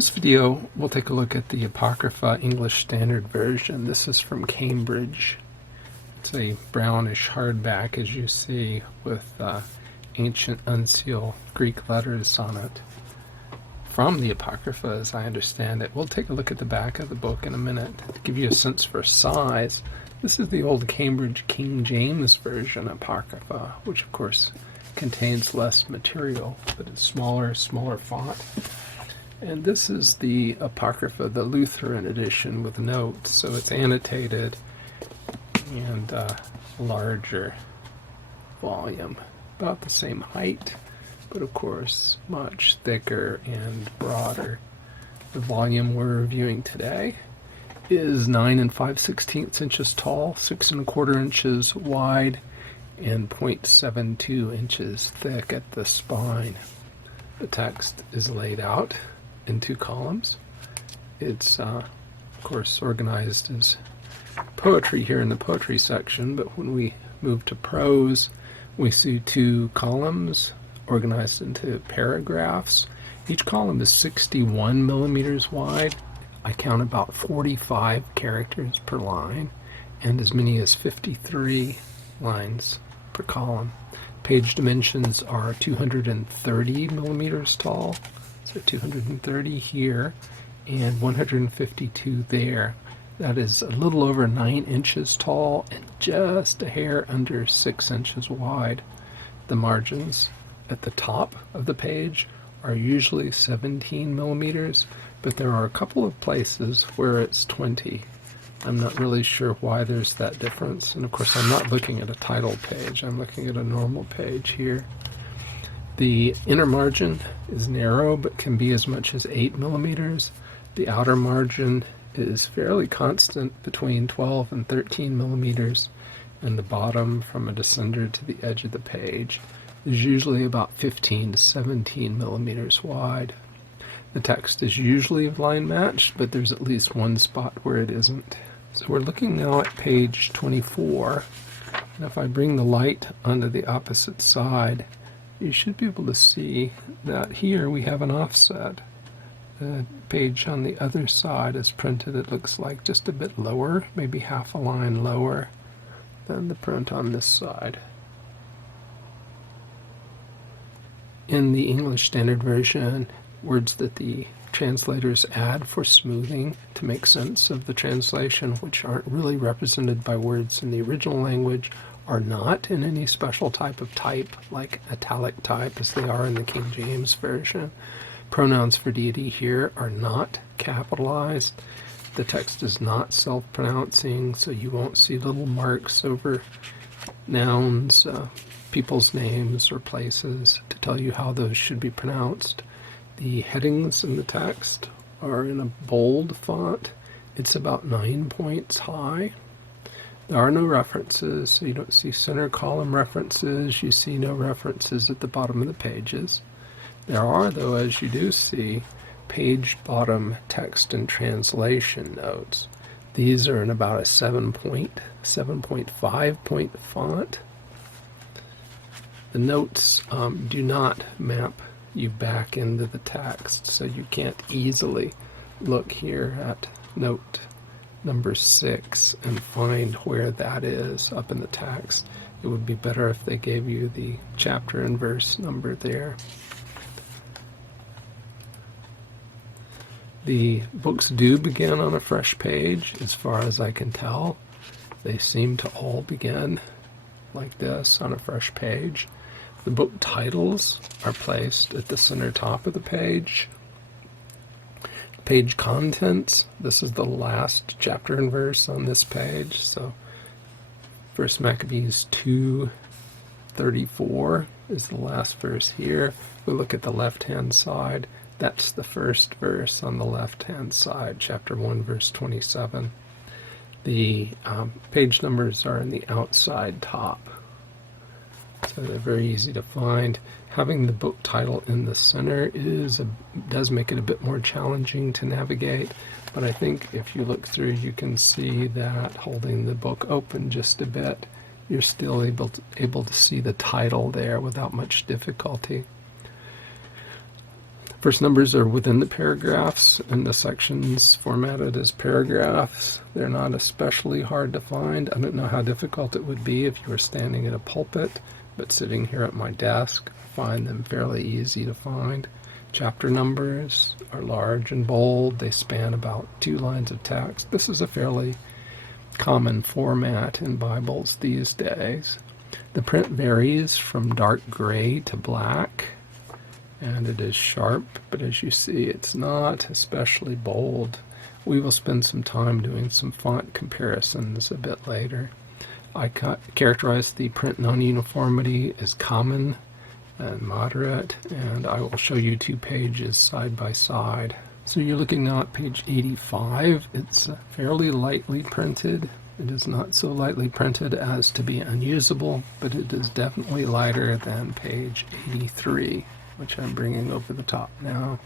this video, we'll take a look at the Apocrypha English Standard Version. This is from Cambridge. It's a brownish hardback, as you see, with ancient unsealed Greek letters on it. From the Apocrypha, as I understand it. We'll take a look at the back of the book in a minute to give you a sense for size. This is the old Cambridge King James Version Apocrypha, which of course contains less material, but it's smaller font. And this is the Apocrypha, the Lutheran edition with notes, so it's annotated and larger volume, about the same height, but of course much thicker and broader. The volume we're reviewing today is 9 5/16 inches tall, 6 1/4 inches wide, and 0.72 inches thick at the spine. The text is laid out in 2 columns. It's of course organized as poetry here in the poetry section, but when we move to prose, we see 2 columns organized into paragraphs. Each column is 61 millimeters wide. I count about 45 characters per line and as many as 53 lines per column. Page dimensions are 230 millimeters tall, so 230 here and 152 there. That is a little over 9 inches tall and just a hair under 6 inches wide. The margins at the top of the page are usually 17 millimeters, but there are a couple of places where it's 20. I'm not really sure why there's that difference. And of course, I'm not looking at a title page. I'm looking at a normal page here. The inner margin is narrow, but can be as much as 8 millimeters. The outer margin is fairly constant between 12 and 13 millimeters. And the bottom, from a descender to the edge of the page, is usually about 15 to 17 millimeters wide. The text is usually line matched, but there's at least one spot where it isn't. So we're looking now at page 24, and if I bring the light onto the opposite side, you should be able to see that here we have an offset. The page on the other side is printed, it looks like, just a bit lower, maybe half a line lower than the print on this side. In the English Standard Version, words that the translators add for smoothing to make sense of the translation, which aren't really represented by words in the original language, are not in any special type of type, like italic type, as they are in the King James Version. Pronouns for deity here are not capitalized. The text is not self-pronouncing, so you won't see little marks over nouns, people's names, or places to tell you how those should be pronounced. The headings in the text are in a bold font. It's about 9 points high. There are no references, so you don't see center column references. You see no references at the bottom of the pages. There are, though, as you do see, page bottom text and translation notes. These are in about a 7.5 point font. The notes do not map you back into the text, so you can't easily look here at note number 6 and find where that is up in the text. It would be better if they gave you the chapter and verse number there. The books do begin on a fresh page, as far as I can tell. They seem to all begin like this, on a fresh page. The book titles are placed at the center top of the page. Page contents, this is the last chapter and verse on this page. So 1 Maccabees 2:34 is the last verse here. We look at the left-hand side. That's the first verse on the left-hand side, chapter 1, verse 27. The page numbers are in the outside top, so they're very easy to find. Having the book title in the center does make it a bit more challenging to navigate, but I think if you look through, you can see that holding the book open just a bit, you're still able to see the title there without much difficulty. First numbers are within the paragraphs, and the sections formatted as paragraphs. They're not especially hard to find. I don't know how difficult it would be if you were standing at a pulpit, but sitting here at my desk, I find them fairly easy to find. Chapter numbers are large and bold. They span about 2 lines of text. This is a fairly common format in Bibles these days. The print varies from dark gray to black, and it is sharp, but as you see, it's not especially bold. We will spend some time doing some font comparisons a bit later. I characterize the print non-uniformity as common and moderate, and I will show you 2 pages side by side. So you're looking now at page 85. It's fairly lightly printed. It is not so lightly printed as to be unusable, but it is definitely lighter than page 83, which I'm bringing over the top now.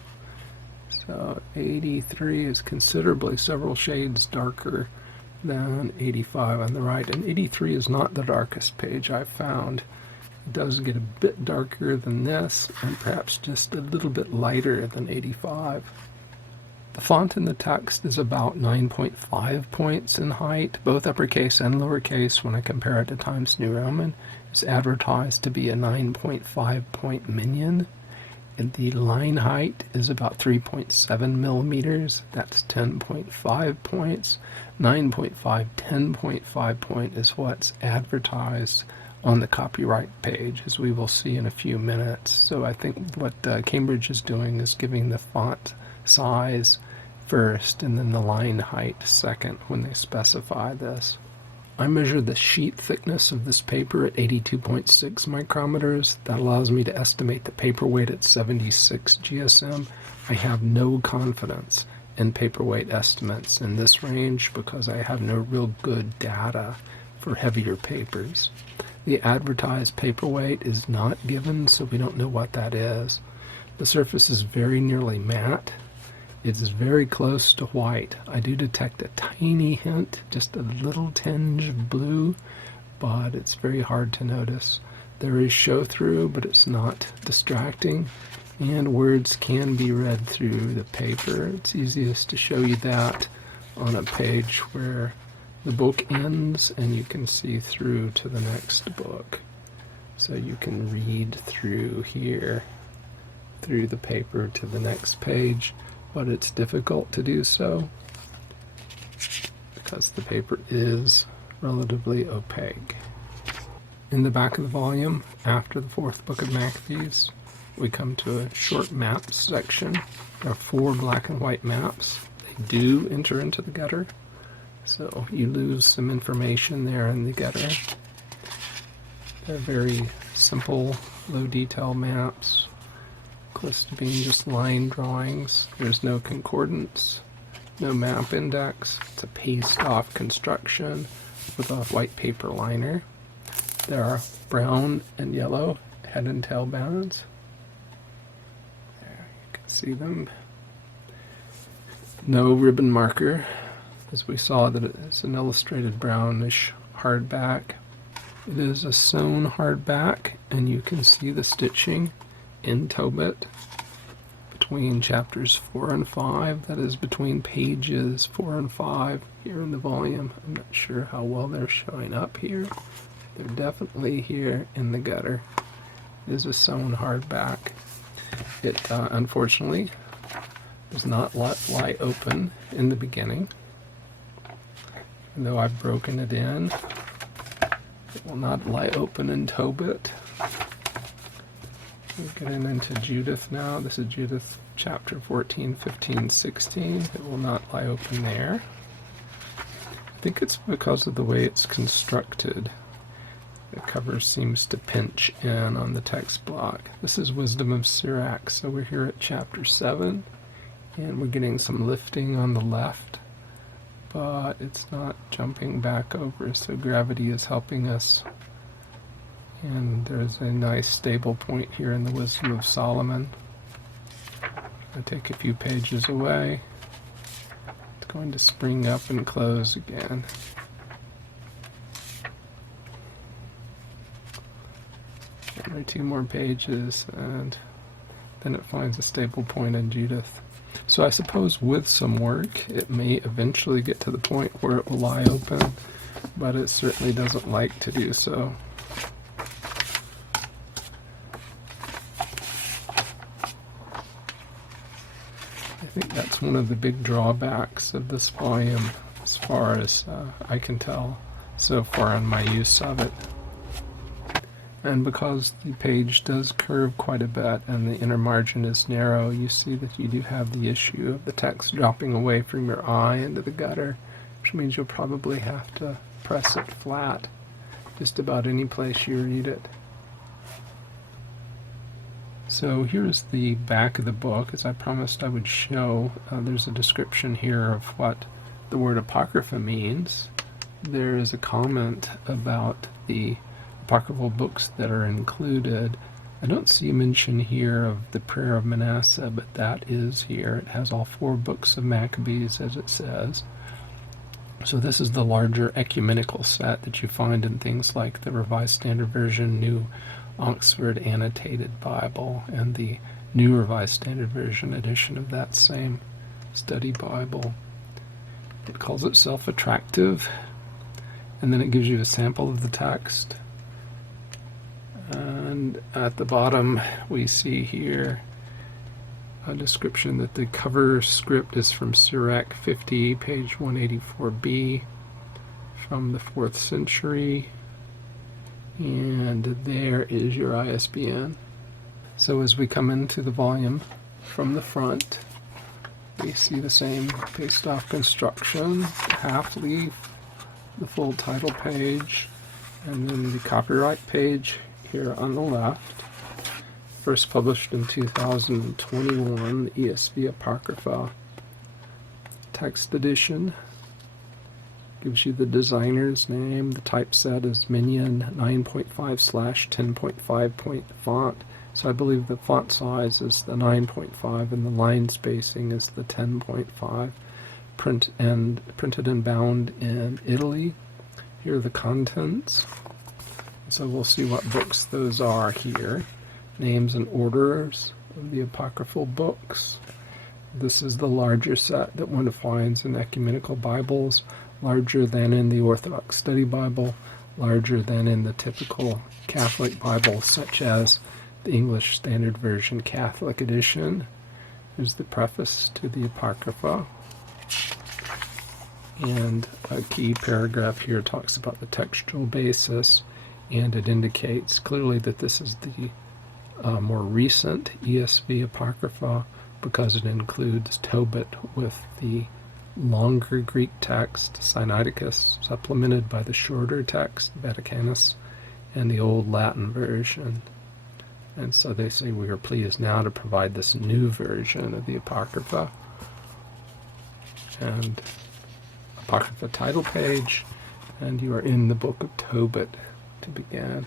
So 83 is considerably several shades darker than 85 on the right, and 83 is not the darkest page I've found. It does get a bit darker than this, and perhaps just a little bit lighter than 85. The font in the text is about 9.5 points in height, both uppercase and lowercase. When I compare it to Times New Roman, it's advertised to be a 9.5 point minion. And the line height is about 3.7 millimeters. That's 10.5 points. 9.5, 10.5 point is what's advertised on the copyright page, as we will see in a few minutes. So I think what Cambridge is doing is giving the font size first and then the line height second when they specify this. I measured the sheet thickness of this paper at 82.6 micrometers. That allows me to estimate the paperweight at 76 GSM. I have no confidence in paperweight estimates in this range because I have no real good data for heavier papers. The advertised paperweight is not given, so we don't know what that is. The surface is very nearly matte. It is very close to white. I do detect a tiny hint, just a little tinge of blue, but it's very hard to notice. There is show-through, but it's not distracting, and words can be read through the paper. It's easiest to show you that on a page where the book ends and you can see through to the next book. So you can read through here, through the paper to the next page. But it's difficult to do so because the paper is relatively opaque. In the back of the volume, after the 4th book of Maccabees, we come to a short maps section. There are 4 black and white maps. They do enter into the gutter, so you lose some information there in the gutter. They're very simple, low detail maps, close to being just line drawings. There's no concordance, no map index. It's a paste-off construction with a white paper liner. There are brown and yellow head and tail bands. There, you can see them. No ribbon marker, as we saw that it's an illustrated brownish hardback. It is a sewn hardback, and you can see the stitching in Tobit between chapters 4 and 5. That is between pages 4 and 5 here in the volume. I'm not sure how well they're showing up here. They're definitely here in the gutter. It is a sewn hardback. It unfortunately does not lie open in the beginning. Though I've broken it in, it will not lie open in Tobit. We're getting into Judith now. This is Judith chapter 14, 15, 16. It will not lie open there. I think it's because of the way it's constructed. The cover seems to pinch in on the text block. This is Wisdom of Sirach, so we're here at chapter 7, and we're getting some lifting on the left, but it's not jumping back over, so gravity is helping us. And there's a nice stable point here in the Wisdom of Solomon. I take a few pages away. It's going to spring up and close again. Only 2 more pages, and then it finds a stable point in Judith. So I suppose with some work, it may eventually get to the point where it will lie open, but it certainly doesn't like to do so. I think that's one of the big drawbacks of this volume, as far as I can tell so far in my use of it. And because the page does curve quite a bit and the inner margin is narrow, you see that you do have the issue of the text dropping away from your eye into the gutter, which means you'll probably have to press it flat just about any place you read it. So here's the back of the book. As I promised I would show, there's a description here of what the word Apocrypha means. There is a comment about the apocryphal books that are included. I don't see a mention here of the prayer of Manasseh, but that is here. It has all 4 books of Maccabees, as it says. So this is the larger ecumenical set that you find in things like the Revised Standard Version, New Oxford Annotated Bible, and the New Revised Standard Version edition of that same study Bible. It calls itself attractive, and then it gives you a sample of the text. And at the bottom we see here a description that the cover script is from Sirach 50, page 184b, from the 4th century, and there is your ISBN. So as we come into the volume from the front, we see the same paste-off construction, half leaf, the full title page, and then the copyright page here on the left. First published in 2021, the ESV Apocrypha text edition. Gives you the designer's name. The typeset is Minion 9.5/10.5 point font. So I believe the font size is the 9.5 and the line spacing is the 10.5. Printed and bound in Italy. Here are the contents. So we'll see what books those are here. Names and orders of the apocryphal books. This is the larger set that one finds in ecumenical Bibles, larger than in the Orthodox Study Bible, larger than in the typical Catholic Bible, such as the English Standard Version Catholic Edition. Here's the preface to the Apocrypha. And a key paragraph here talks about the textual basis, and it indicates clearly that this is the more recent ESV Apocrypha because it includes Tobit with the longer Greek text, Sinaiticus, supplemented by the shorter text, Vaticanus, and the old Latin version. And so they say, we are pleased now to provide this new version of the Apocrypha. And Apocrypha title page, and you are in the book of Tobit to begin.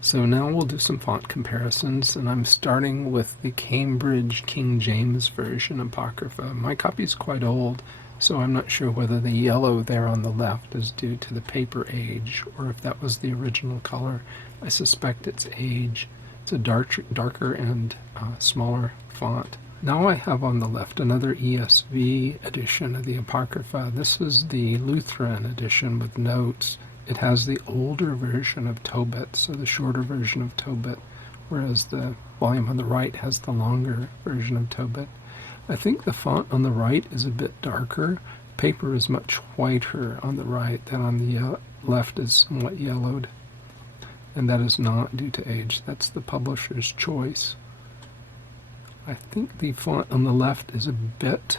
So now we'll do some font comparisons, and I'm starting with the Cambridge King James Version Apocrypha. My copy is quite old, so I'm not sure whether the yellow there on the left is due to the paper age, or if that was the original color. I suspect it's age. It's a darker and smaller font. Now I have on the left another ESV edition of the Apocrypha. This is the Lutheran edition with notes. It has the older version of Tobit, so the shorter version of Tobit, whereas the volume on the right has the longer version of Tobit. I think the font on the right is a bit darker. Paper is much whiter on the right than on the left is somewhat yellowed. And that is not due to age. That's the publisher's choice. I think the font on the left is a bit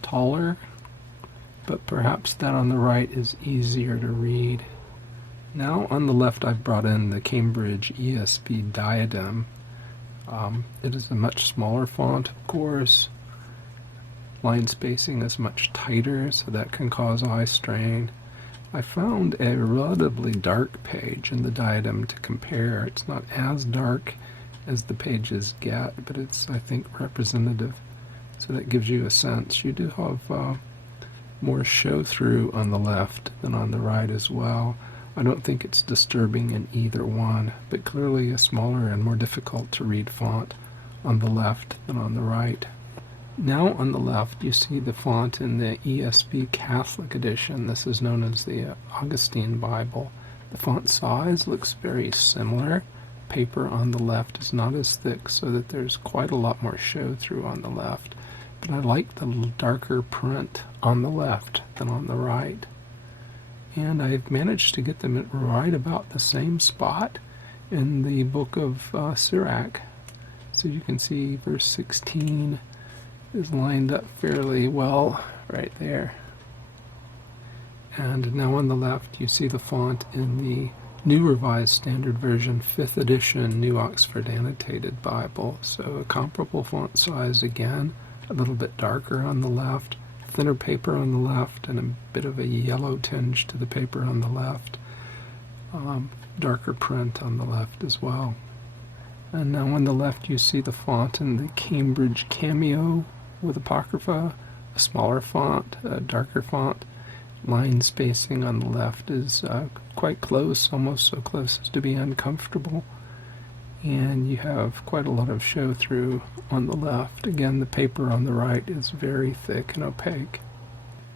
taller, but perhaps that on the right is easier to read. Now on the left I've brought in the Cambridge ESV Diadem. It is a much smaller font, of course. Line spacing is much tighter, so that can cause eye strain. I found a relatively dark page in the Diadem to compare. It's not as dark as the pages get, but it's, I think, representative. So that gives you a sense. You do have more show-through on the left than on the right as well. I don't think it's disturbing in either one, but clearly a smaller and more difficult to read font on the left than on the right. Now on the left you see the font in the ESV Catholic edition. This is known as the Augustine Bible. The font size looks very similar. Paper on the left is not as thick, so that there's quite a lot more show through on the left. But I like the darker print on the left than on the right. And I've managed to get them right about the same spot in the book of Sirach. So you can see verse 16 is lined up fairly well right there. And now on the left you see the font in the New Revised Standard Version 5th edition New Oxford Annotated Bible. So a comparable font size again, a little bit darker on the left, thinner paper on the left, and a bit of a yellow tinge to the paper on the left. Darker print on the left as well. And now on the left you see the font in the Cambridge Cameo with Apocrypha, a smaller font, a darker font. Line spacing on the left is quite close, almost so close as to be uncomfortable. And you have quite a lot of show through on the left. Again, the paper on the right is very thick and opaque.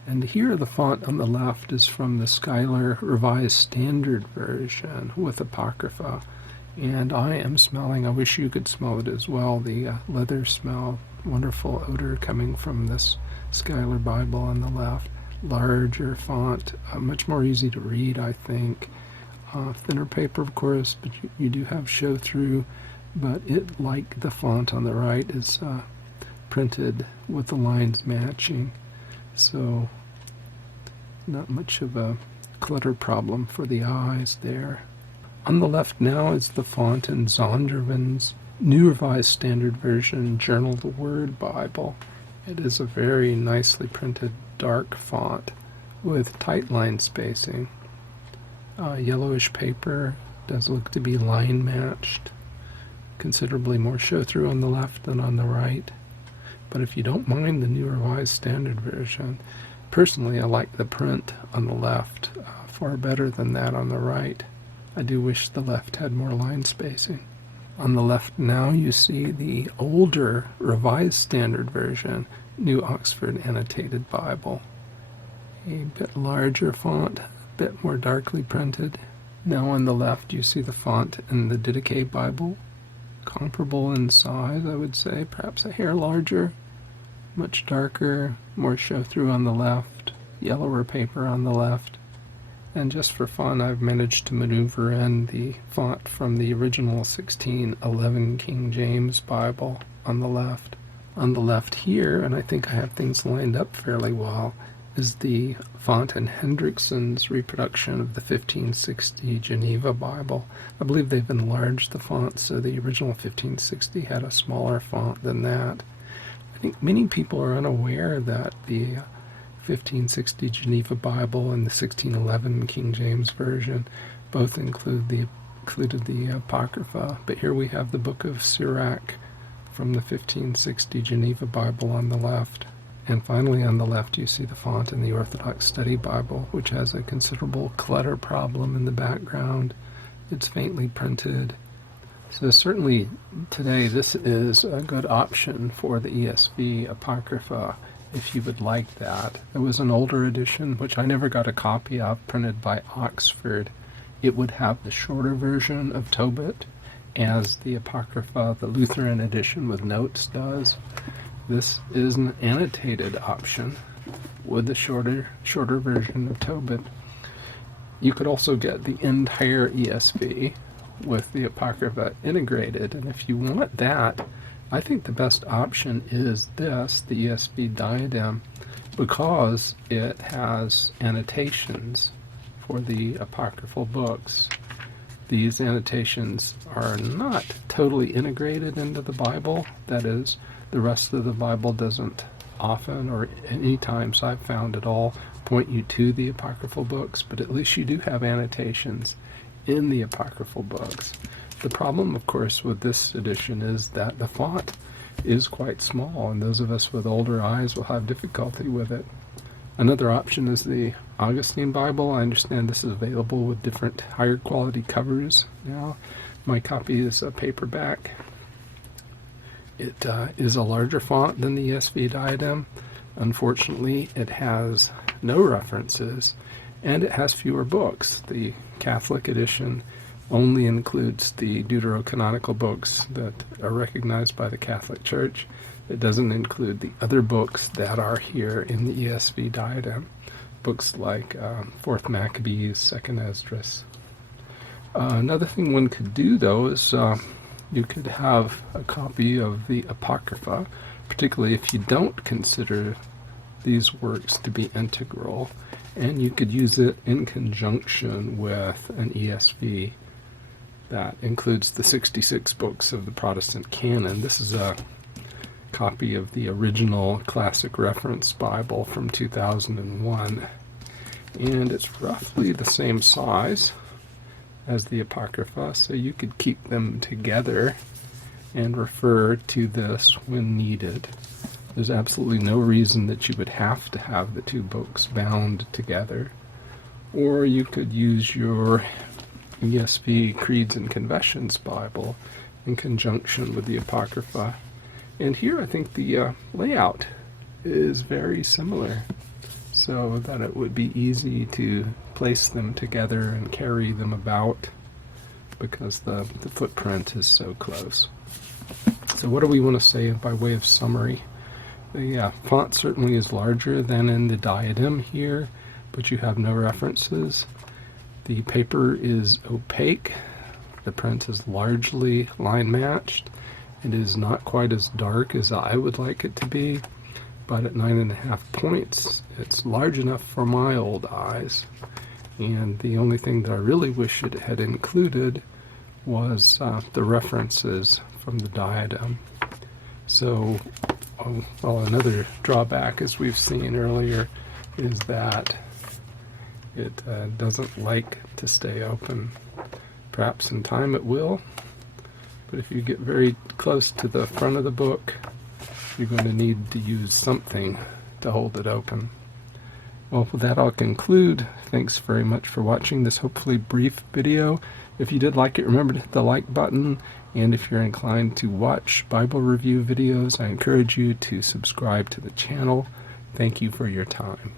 And here the font on the left is from the Schuyler Revised Standard Version with Apocrypha. And I am smelling, I wish you could smell it as well, the leather smell, wonderful odor coming from this Schuyler Bible on the left. Larger font, much more easy to read, I think. Thinner paper, of course, but you do have show through. But it, like the font on the right, is printed with the lines matching. So not much of a clutter problem for the eyes there. On the left now is the font in Zondervan's New Revised Standard Version Journal the Word Bible. It is a very nicely printed dark font with tight line spacing. Yellowish paper, does look to be line matched. Considerably more show through on the left than on the right. But if you don't mind the New Revised Standard Version, personally I like the print on the left far better than that on the right. I do wish the left had more line spacing. On the left now you see the older Revised Standard Version, New Oxford Annotated Bible. A bit larger font, a bit more darkly printed. Now on the left you see the font in the Didache Bible, comparable in size I would say, perhaps a hair larger, much darker, more show through on the left, yellower paper on the left. And just for fun, I've managed to maneuver in the font from the original 1611 King James Bible on the left. On the left here, and I think I have things lined up fairly well, is the font in Hendrickson's reproduction of the 1560 Geneva Bible. I believe they've enlarged the font, so the original 1560 had a smaller font than that. I think many people are unaware that the 1560 Geneva Bible and the 1611 King James Version both included the Apocrypha, but here we have the book of Sirach from the 1560 Geneva Bible on the left. And finally on the left you see the font in the Orthodox Study Bible, which has a considerable clutter problem in the background. It's faintly printed. So certainly today this is a good option for the ESV Apocrypha if you would like that. There was an older edition, which I never got a copy of, printed by Oxford. It would have the shorter version of Tobit, as the Apocrypha, the Lutheran edition with notes, does. This is an annotated option with the shorter version of Tobit. You could also get the entire ESV with the Apocrypha integrated, and if you want that, I think the best option is this, the ESV Diadem, because it has annotations for the apocryphal books. These annotations are not totally integrated into the Bible. That is, the rest of the Bible doesn't often, or any times I've found at all, point you to the apocryphal books, but at least you do have annotations in the apocryphal books. The problem, of course, with this edition is that the font is quite small, and those of us with older eyes will have difficulty with it. Another option is the Augustine Bible. I understand this is available with different higher quality covers now. My copy is a paperback. It is a larger font than the ESV diadem. Unfortunately, it has no references, and it has fewer books. The Catholic edition only includes the deuterocanonical books that are recognized by the Catholic Church. It doesn't include the other books that are here in the ESV diadem, books like 4th Maccabees, 2nd Esdras. Another thing one could do, though, is you could have a copy of the Apocrypha, particularly if you don't consider these works to be integral, and you could use it in conjunction with an ESV that includes the 66 books of the Protestant canon. This is a copy of the original Classic Reference Bible from 2001, and it's roughly the same size as the Apocrypha, so you could keep them together and refer to this when needed. There's absolutely no reason that you would have to have the two books bound together. Or you could use your ESV Creeds and Confessions Bible in conjunction with the Apocrypha. And here I think the layout is very similar, so that it would be easy to place them together and carry them about because the footprint is so close. So what do we want to say by way of summary? The font certainly is larger than in the diadem here, but you have no references. The paper is opaque. The print is largely line matched. It is not quite as dark as I would like it to be, but at 9.5 points, it's large enough for my old eyes. And the only thing that I really wish it had included was the references from the diadem. So, well, another drawback, as we've seen earlier, is that it doesn't like to stay open. Perhaps in time it will, but if you get very close to the front of the book, you're going to need to use something to hold it open. Well, with that, I'll conclude. Thanks very much for watching this hopefully brief video. If you did like it, remember to hit the like button. And if you're inclined to watch Bible review videos, I encourage you to subscribe to the channel. Thank you for your time.